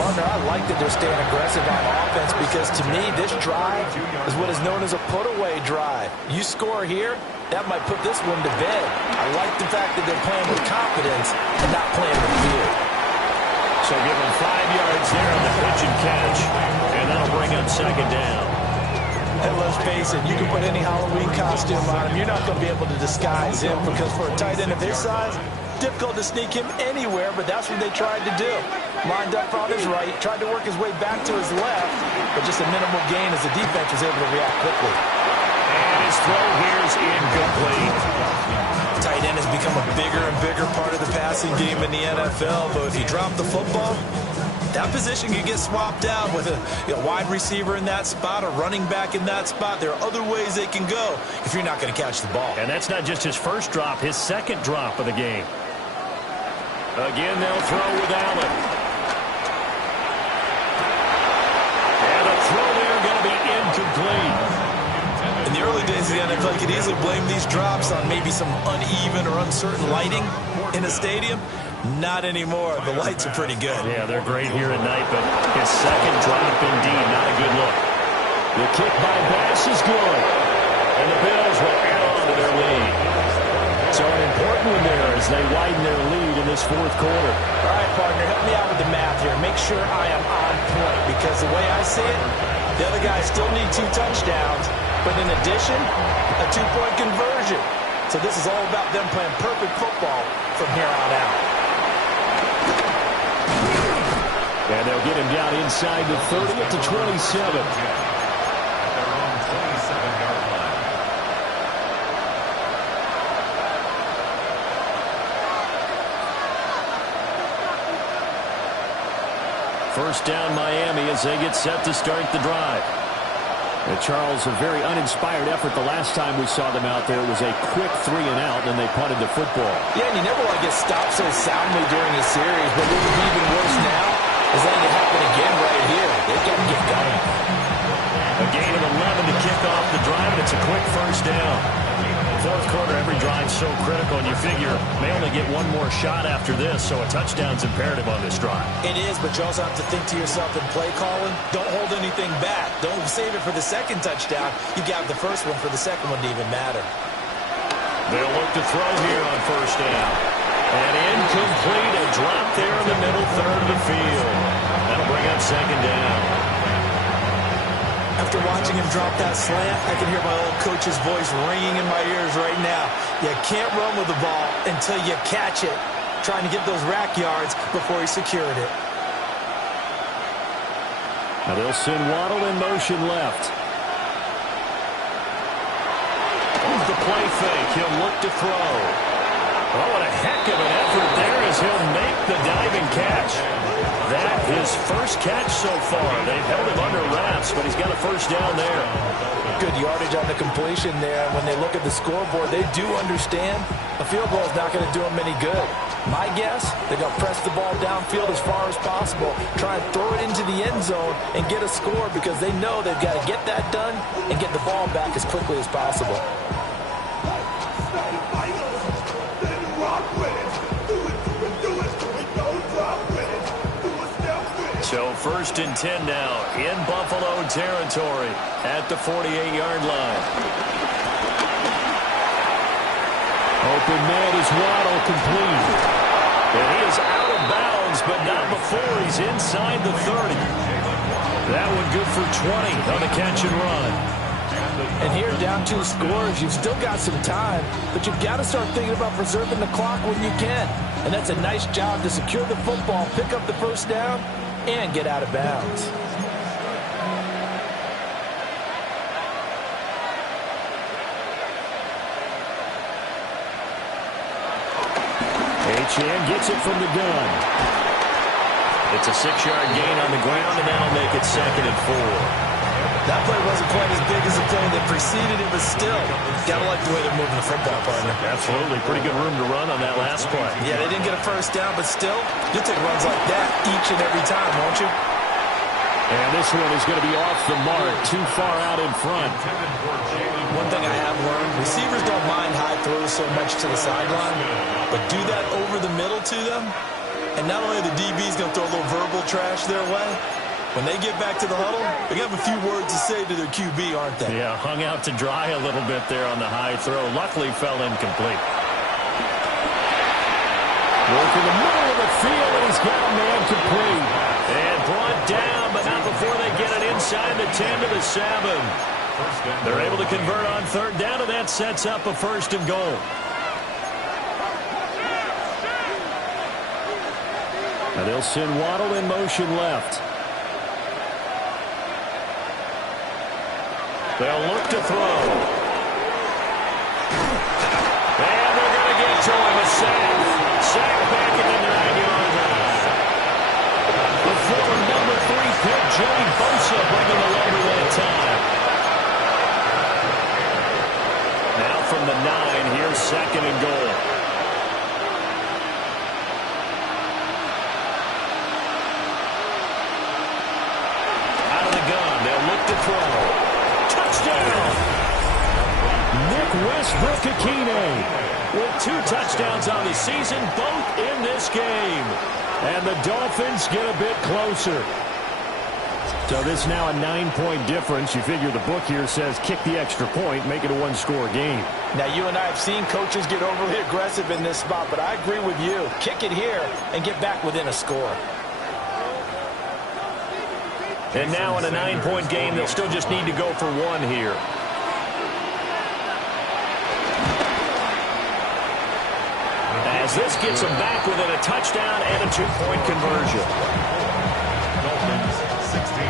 Partner, I like that they're staying aggressive on offense because, to me, this drive is what is known as a put-away drive. You score here, that might put this one to bed. I like the fact that they're playing with confidence and not playing with fear. So give him 5 yards there on the pitch and catch, and that'll bring up second down. And let's face it, you can put any Halloween costume on him. You're not going to be able to disguise him because for a tight end of his size, difficult to sneak him anywhere, but that's what they tried to do. Lined up on his right, tried to work his way back to his left, but just a minimal gain as the defense was able to react quickly. And his throw here is incomplete. Tight end has become a bigger and bigger part of the passing game in the NFL, but if you drop the football, that position can get swapped out with a wide receiver in that spot, a running back in that spot. There are other ways they can go if you're not going to catch the ball. And that's not just his first drop, his second drop of the game. Again, they'll throw with Allen. And a throw there going to be incomplete. In the early days of the NFL, you could easily blame these drops on maybe some uneven or uncertain lighting in a stadium. Not anymore. The lights are pretty good. Yeah, they're great here at night, but his second drop, indeed, not a good look. The kick by Bass is good. And the Bills will add on to their lead. So an important one there as they widen their lead in this fourth quarter. All right, partner, help me out with the math here. Make sure I am on point because the way I see it, the other guys still need 2 touchdowns, but in addition, a 2-point conversion. So this is all about them playing perfect football from here on out. And they'll get him down inside the 30 at the 27. First down Miami as they get set to start the drive. And Charles, a very uninspired effort the last time we saw them out there. It was a quick 3 and out, and they punted the football. Yeah, and you never want to get stopped so soundly during a series, but what would be even worse now is letting it happen again right here. They've got to get going. A gain of 11 to kick off the drive, and it's a quick first down. Fourth quarter, every drive's so critical, and you figure they only get 1 more shot after this, so a touchdown's imperative on this drive. It is, but you also have to think to yourself in play calling, don't hold anything back. Don't save it for the second touchdown. You got the first one for the second one to even matter. They'll look to throw here on first down. And incomplete, a drop there in the middle third of the field. That'll bring up second down. After watching him drop that slant, I can hear my old coach's voice ringing in my ears right now. You can't run with the ball until you catch it. Trying to get those rack yards before he secured it. Now they'll send Waddle in motion left. Here's the play fake. He'll look to throw. Oh, what a heck of an effort there as he'll make the diving catch. that his first catch so far. They've held him under wraps, but he's got a first down there. Good yardage on the completion there. When they look at the scoreboard, they do understand a field goal is not going to do them any good. My guess, they're going to press the ball downfield as far as possible, try and throw it into the end zone and get a score because they know they've got to get that done and get the ball back as quickly as possible. So 1st and 10 now in Buffalo territory at the 48-yard line. Open man is Waddle, complete. And he is out of bounds, but not before he's inside the 30. That one good for 20 on the catch and run. And here, down 2 scores, you've still got some time, but you've got to start thinking about preserving the clock when you can. And that's a nice job to secure the football, pick up the first down, and get out of bounds. Achane gets it from the gun. It's a 6-yard gain on the ground, and that'll make it 2nd and 4. That play wasn't quite as big as the play that preceded it, but still, gotta like the way they're moving the football, partner. Absolutely. Pretty good room to run on that last play. Yeah, they didn't get a first down, but still, you'll take runs like that each and every time, won't you? And this one is going to be off the mark, too far out in front. One thing I have learned, receivers don't mind high throws so much to the sideline, but do that over the middle to them, and not only are the DBs going to throw a little verbal trash their way, when they get back to the huddle, they have a few words to say to their QB, aren't they? Yeah, hung out to dry a little bit there on the high throw. Luckily, fell incomplete. Work in the middle of the field, and he's got a man complete. And brought down, but not before they get it inside the 10 to the 7. They're able to convert on 3rd down, and that sets up a 1st and goal. Now they'll send Waddle in motion left. They'll look to throw. And they're going to get to him. A sack. Sack back at the 9-yard line. The former number 3 pick, Joey Bosa, bringing the lumber that time. Now from the 9, here's 2nd and goal. Out of the gun. They'll look to throw. Touchdown! Nick Westbrook-Ikhine with 2 touchdowns on the season, both in this game. And the Dolphins get a bit closer. So this now a 9-point difference. You figure the book here says kick the extra point, make it a 1-score game. Now, you and I have seen coaches get overly aggressive in this spot, but I agree with you. Kick it here and get back within a score. And now in a 9-point game, they'll still just need to go for 1 here. As this gets them back within a touchdown and a 2-point conversion. Dolphins 16.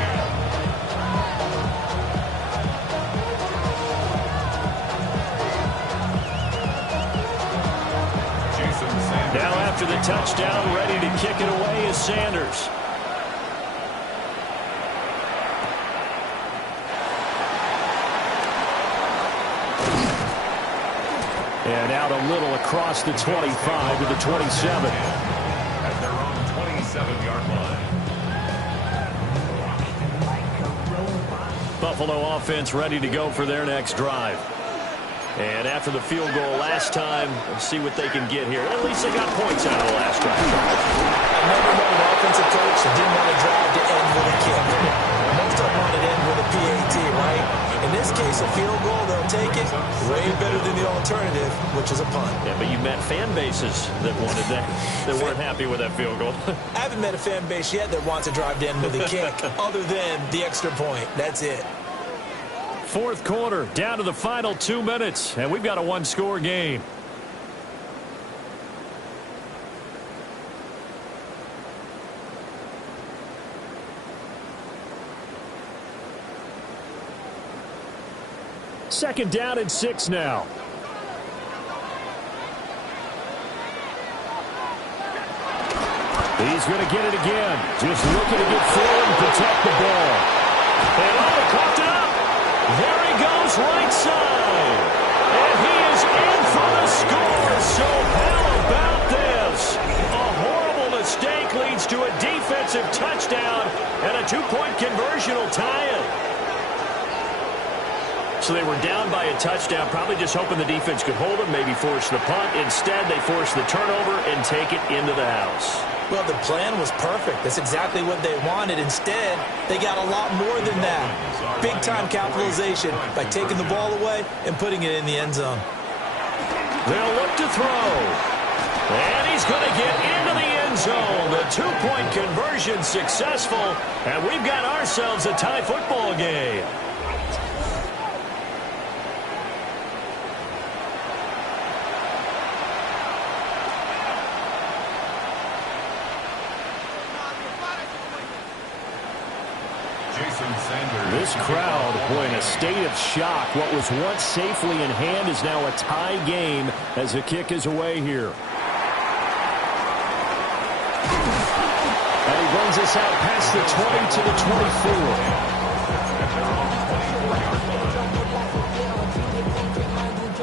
Now after the touchdown, ready to kick it away is Sanders. And out a little across the 25 to the 27. At their own 27-yard line. Buffalo offense ready to go for their next drive. And after the field goal last time, we'll see what they can get here. At least they got points out of the last drive. I never met an offensive coach that didn't want to drive to end with a kick. Most of them want to end with a PAT, right? In this case, a field goal, they'll take it. Way better than the alternative, which is a punt. Yeah, but you met fan bases that wanted that, that weren't happy with that field goal. I haven't met a fan base yet that wants to drive to end with a kick, other than the extra point. That's it. 4th quarter, down to the final 2 minutes, and we've got a 1-score game. Second down and 6 now. He's going to get it again. Just looking to get forward and protect the ball. And coughed it up. There he goes, right side. And he is in for the score. So how about this? A horrible mistake leads to a defensive touchdown, and a two-point conversion will tie it. So they were down by a touchdown, probably just hoping the defense could hold them, maybe force the punt. Instead, they force the turnover and take it into the house. Well, the plan was perfect. That's exactly what they wanted. Instead, they got a lot more than that. Big-time capitalization by taking the ball away and putting it in the end zone. They'll look to throw. And he's going to get into the end zone. The two-point conversion successful, and we've got ourselves a tie football game. This crowd, boy, in a state of shock. What was once safely in hand is now a tie game as the kick is away here. And he brings us out past the 20 to the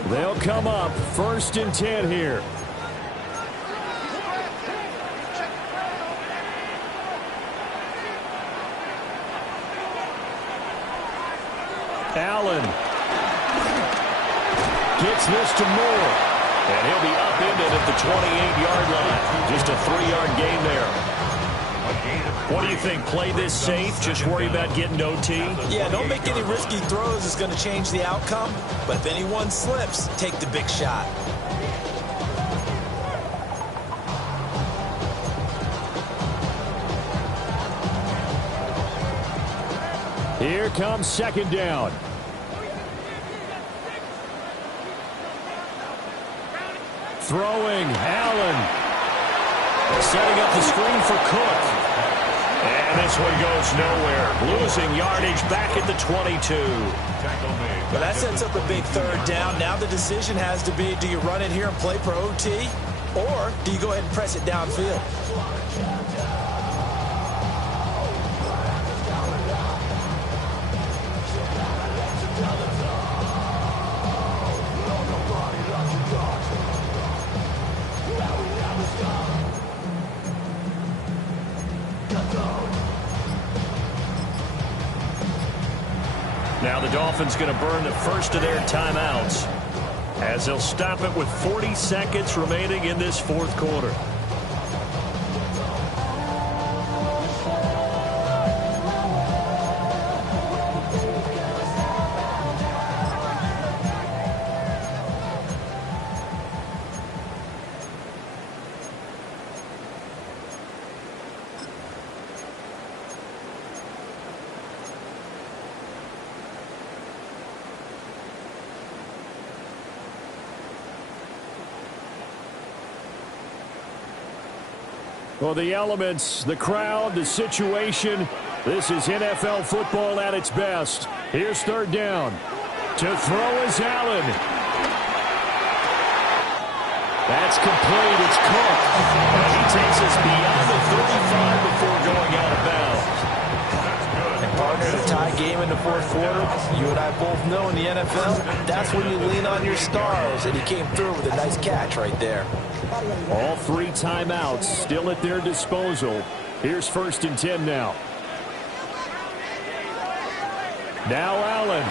24. They'll come up 1st and 10 here. Allen gets this to Moore. And he'll be upended at the 28-yard line. Just a 3-yard gain there. What do you think? Play this safe? Just worry about getting OT? Yeah, don't make any risky throws. It's going to change the outcome. But if anyone slips, take the big shot. Here comes 2nd down. Throwing, Allen. Setting up the screen for Cook. And this one goes nowhere. Losing yardage back at the 22. Well, that sets up a big 3rd down. Now the decision has to be, do you run it here and play for OT? Or do you go ahead and press it downfield? Now the Dolphins going to burn the first of their timeouts as they'll stop it with 40 seconds remaining in this 4th quarter. Well, the elements, the crowd, the situation, this is NFL football at its best. Here's 3rd down. To throw is Allen. That's complete. It's Cook. And he takes us beyond the 35 before going out of bounds. And partner, a tie game in the 4th quarter. You and I both know in the NFL, that's when you lean on your stars. And he came through with a nice catch right there. All 3 timeouts still at their disposal. Here's 1st and 10 now. Now Allen.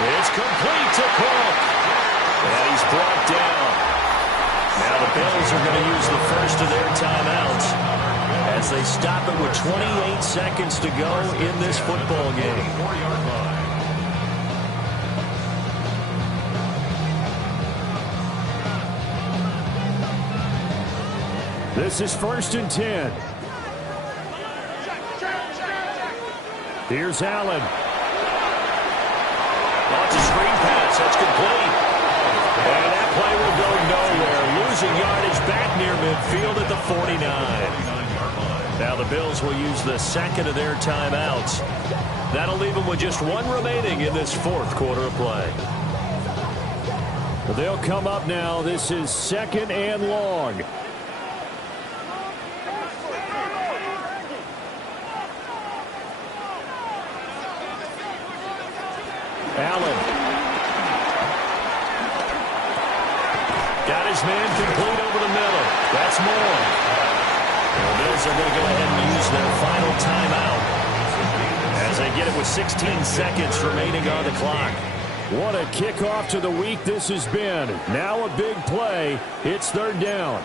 It's complete to Cook. And he's brought down. Now the Bills are going to use the first of their timeouts as they stop it with 28 seconds to go in this football game. This is 1st and 10. Here's Allen. Launches a screen pass. That's complete. And that play will go nowhere. Losing yardage back near midfield at the 49. Now the Bills will use the 2nd of their timeouts. That'll leave them with just 1 remaining in this 4th quarter of play. They'll come up now. This is 2nd and long. Allen. Got his man complete over the middle. That's more. The Bills are going to go ahead and use their final timeout as they get it with 16 seconds remaining on the clock. What a kickoff to the week this has been. Now a big play. It's 3rd down.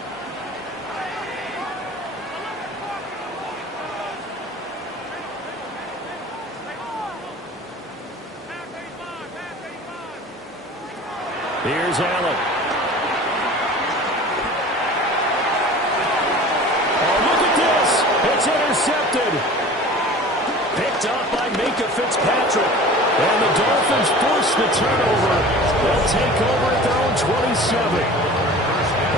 Here's Allen. Oh, look at this. It's intercepted. Picked up by Minka Fitzpatrick. And the Dolphins force the turnover. They'll take over at their own 27.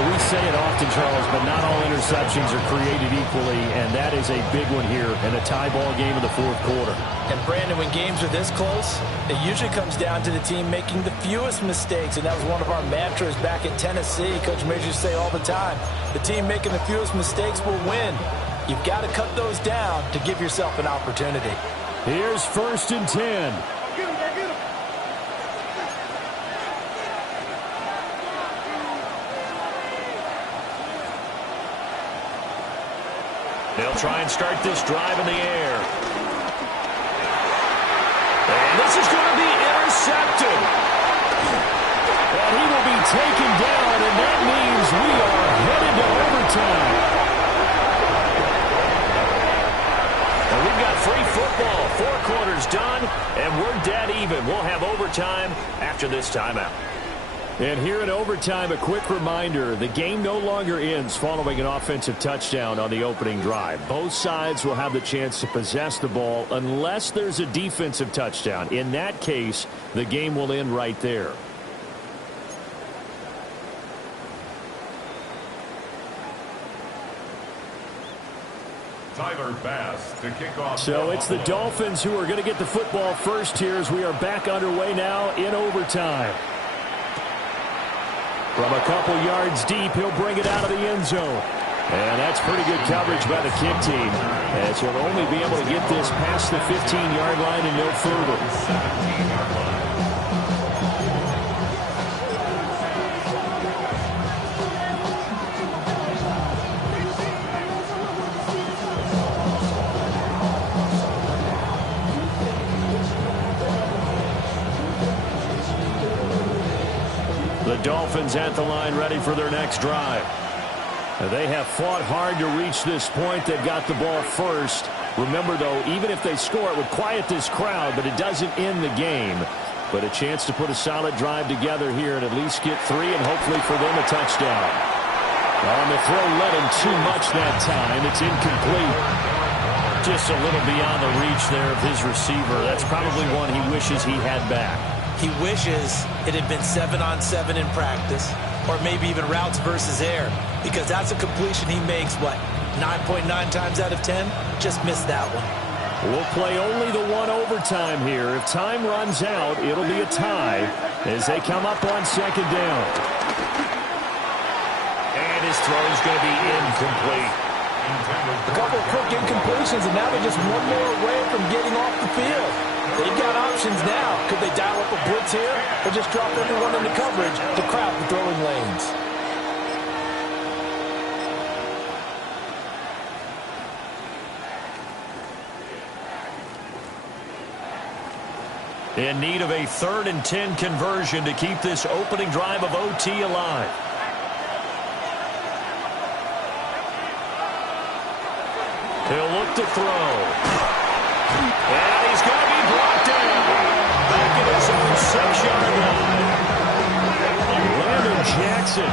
We say it often, Charles, but not all interceptions are created equally, and that is a big one here in a tie ball game in the 4th quarter. And, Brandon, when games are this close, it usually comes down to the team making the fewest mistakes, and that was one of our mantras back at Tennessee. Coach Major used to say all the time, the team making the fewest mistakes will win. You've got to cut those down to give yourself an opportunity. Here's 1st and 10. They'll try and start this drive in the air. And this is going to be intercepted. And he will be taken down, and that means we are headed to overtime. And we've got free football. 4 quarters done, and we're dead even. We'll have overtime after this timeout. And here in overtime, a quick reminder, the game no longer ends following an offensive touchdown on the opening drive. Both sides will have the chance to possess the ball unless there's a defensive touchdown. In that case, the game will end right there. Tyler Bass to kick off. So it's the Dolphins who are going to get the football first here as we are back underway now in overtime. From a couple yards deep, he'll bring it out of the end zone. And that's pretty good coverage by the kick team, as he'll only be able to get this past the 15-yard line and no further. 17-yard line. The Dolphins at the line ready for their next drive. They have fought hard to reach this point. They've got the ball first. Remember, though, even if they score, it would quiet this crowd, but it doesn't end the game. But a chance to put a solid drive together here and at least get 3 and hopefully for them a touchdown. On the throw led him too much that time. It's incomplete. Just a little beyond the reach there of his receiver. That's probably one he wishes he had back. He wishes it had been 7-on-7 in practice, or maybe even routes versus air, because that's a completion he makes, 9.9 times out of 10? Just missed that one. We'll play only the one overtime here. If time runs out, it'll be a tie as they come up on 2nd down. And his throw is going to be incomplete. A couple of quick incompletions, and now they're just one more away from getting off the field. They've got options now. Could they dial up a blitz here or just drop everyone into coverage to crowd the throwing lanes? In need of a 3rd and 10 conversion to keep this opening drive of OT alive. He'll look to throw. And he's going to be brought down. Back at his own 6-yard line. Landon Jackson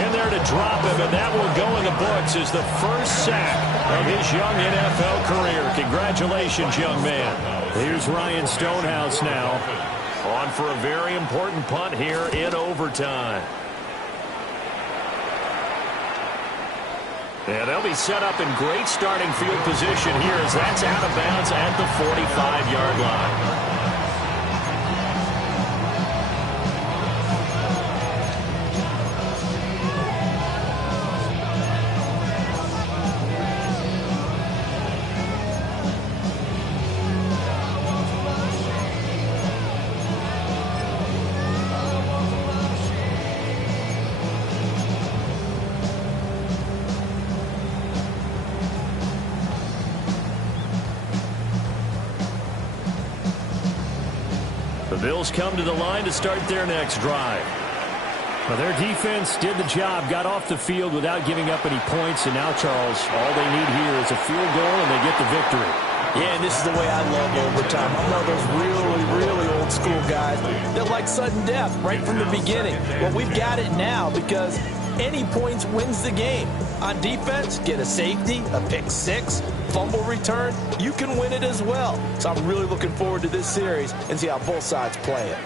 in there to drop him, and that will go in the books as the first sack of his young NFL career. Congratulations, young man. Here's Ryan Stonehouse now. On for a very important punt here in overtime. And they'll be set up in great starting field position here as that's out of bounds at the 45-yard line. The Bills come to the line to start their next drive. Well, their defense did the job, got off the field without giving up any points, and now, Charles, all they need here is a field goal, and they get the victory. Yeah, and this is the way I love overtime. I'm one of those really old school guys that like sudden death right from the beginning. Well, we've got it now because any points wins the game. On defense, get a safety, a pick six, fumble return, you can win it as well. So I'm really looking forward to this series and see how both sides play it.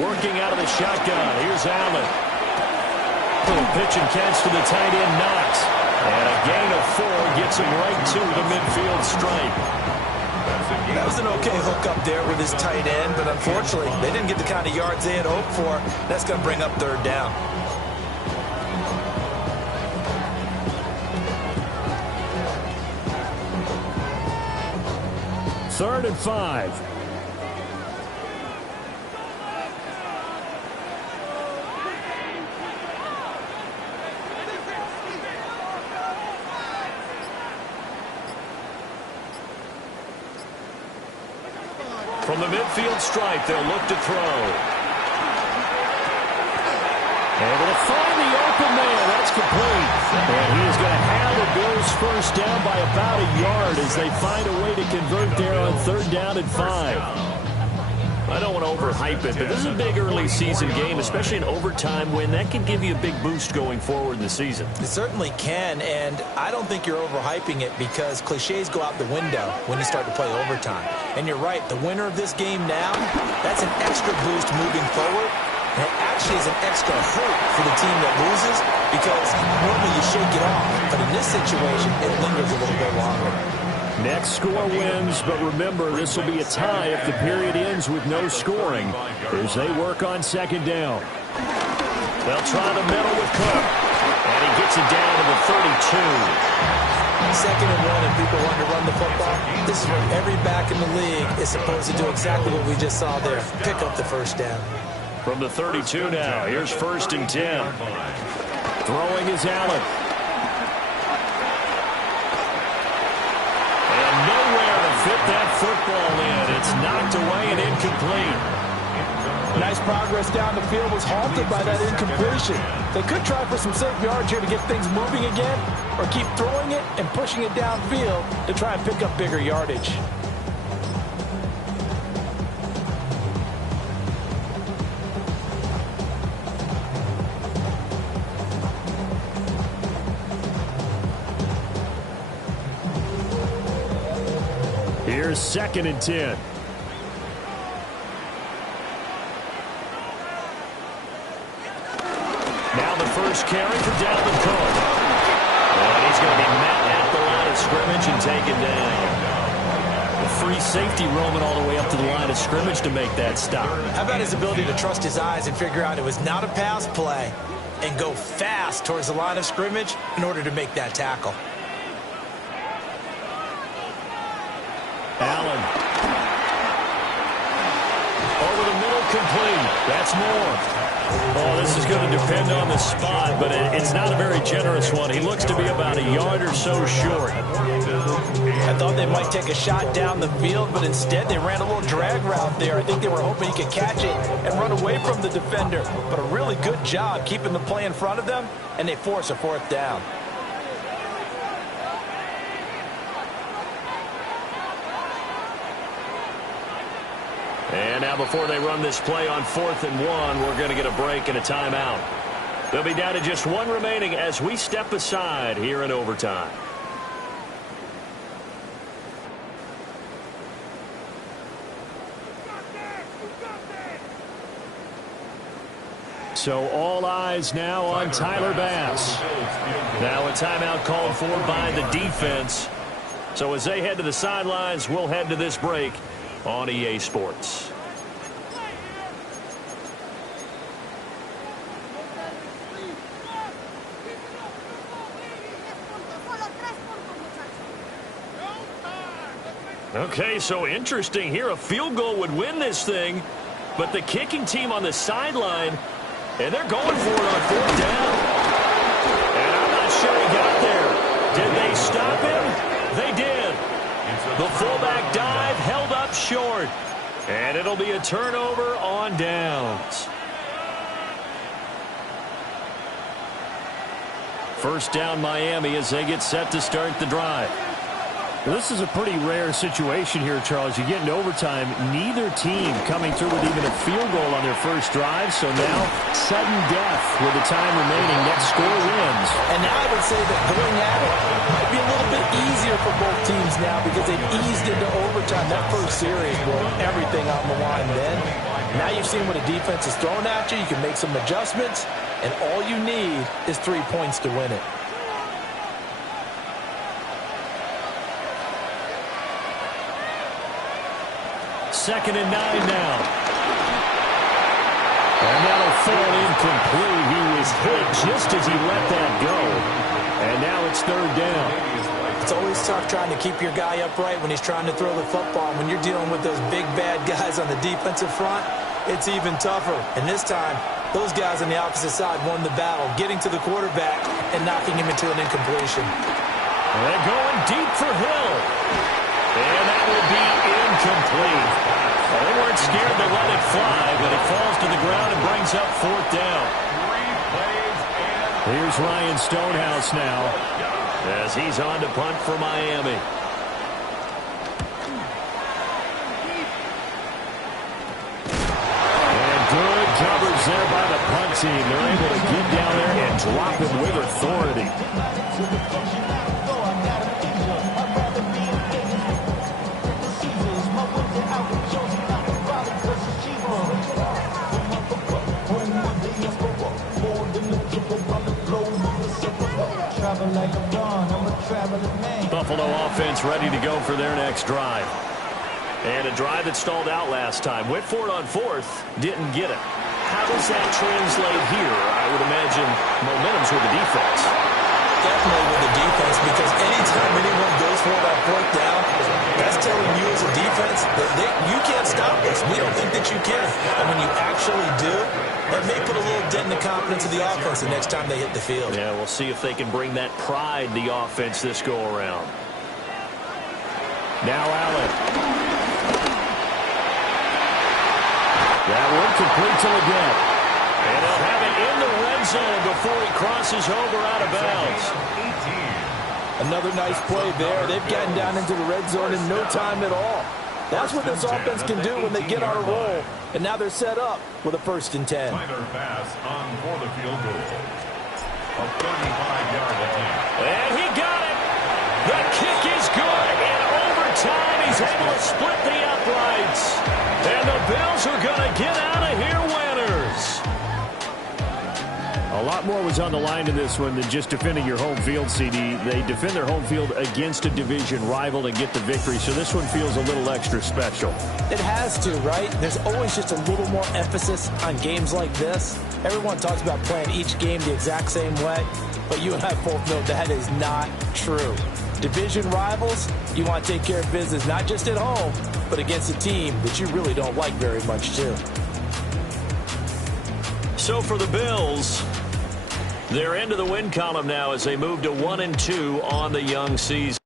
Working out of the shotgun. Here's Allen. Little pitch and catch to the tight end, Knox. And a gain of 4 gets him right to the midfield stripe. That was an okay hook up there with his tight end, but unfortunately, they didn't get the kind of yards they had hoped for. That's going to bring up third down. Third and 5. From the midfield stripe, they'll look to throw. Able to find the open man. That's complete. And he is going to have the Bills first down by about a yard as they find a way to convert there on third down and 5. I don't want to overhype it, but this is a big early season game, especially an overtime win. That can give you a big boost going forward in the season. It certainly can, and I don't think you're overhyping it because cliches go out the window when you start to play overtime. And you're right, the winner of this game now, that's an extra boost moving forward. And it actually is an extra hurt for the team that loses because normally you shake it off. But in this situation, it lingers a little bit longer. Next score wins, but remember, this will be a tie if the period ends with no scoring as they work on second down. They'll try the middle with Cook, and he gets it down to the 32. Second and 1, and people want to run the football. This is where every back in the league is supposed to do exactly what we just saw there, pick up the first down. From the 32 now, here's first and 10. Throwing is Allen. Fit that football in. It's knocked away and incomplete. Nice progress down the field was halted by that incompletion. They could try for some safe yards here to get things moving again, or keep throwing it and pushing it downfield to try and pick up bigger yardage. Here's second and 10. Now the first carry for Dalvin Cook. And he's going to be met at the line of scrimmage and taken down. A free safety roaming all the way up to the line of scrimmage to make that stop. How about his ability to trust his eyes and figure out it was not a pass play and go fast towards the line of scrimmage in order to make that tackle. Allen. Over the middle, complete. That's more. Oh, this is going to depend on the spot, but it's not a very generous one. He looks to be about a yard or so short. I thought they might take a shot down the field, but instead they ran a little drag route there. I think they were hoping he could catch it and run away from the defender. But a really good job keeping the play in front of them, and they force a fourth down. And now before they run this play on 4th and 1, we're going to get a break and a timeout. They'll be down to just one remaining as we step aside here in overtime. So all eyes now on Tyler Bass. Now a timeout called for by the defense. So as they head to the sidelines, we'll head to this break on EA Sports. Okay, so interesting here. A field goal would win this thing, but the kicking team on the sideline, and they're going for it on 4th down. And I'm not sure he got there. Did they stop it? it'll be a turnover on downs. First down Miami as they get set to start the drive. Well, this is a pretty rare situation here, Charles. You get into overtime, neither team coming through with even a field goal on their first drive. So now, sudden death with the time remaining. Next score wins. And now I would say that going at it might be a little bit easier for both teams now because they've eased into overtime. That first series was everything on the line then. Now you've seen what a defense is throwing at you. You can make some adjustments, and all you need is 3 points to win it. Second and 9 now. And that'll fall incomplete. He was hit just as he let that go. And now it's third down. It's always tough trying to keep your guy upright when he's trying to throw the football. When you're dealing with those big, bad guys on the defensive front, it's even tougher. And this time, those guys on the opposite side won the battle, getting to the quarterback and knocking him into an incompletion. They're going deep for Hill. And that will be incomplete. Well, they weren't scared to let it fly, but it falls to the ground and brings up fourth down. Here's Ryan Stonehouse now as he's on to punt for Miami. And good coverage there by the punt team. They're able to get down there and drop him with authority. Buffalo offense ready to go for their next drive. And a drive that stalled out last time. Went for it on fourth, didn't get it. How does that translate here? I would imagine momentum's with the defense. Definitely with the defense, because anytime anyone goes for that fourth down, that's telling you as a defense that you can't stop us. We don't think that you can. And when you actually do, that may put a little dent in the confidence of the offense the next time they hit the field. Yeah, we'll see if they can bring that pride in the offense this go-around. Now Allen. That one complete to Leggett. And they'll have it in the red zone before he crosses over out of bounds. Another nice play there. They've gotten down into the red zone in no time at all. That's what this offense can do when they get on a roll. And now they're set up with a 1st and 10. Minor pass on for the field goal. A 35-yard attempt. And he got it. The kick is good. In overtime, he's able to split the uprights. And the Bills are going to get out of here winners. A lot more was on the line in this one than just defending your home field, CD. They defend their home field against a division rival and get the victory, so this one feels a little extra special. It has to, right? There's always just a little more emphasis on games like this. Everyone talks about playing each game the exact same way, but you and I both know that is not true. Division rivals, you want to take care of business, not just at home, but against a team that you really don't like very much, too. So for the Bills, they're into the win column now as they move to 1-2 on the young season.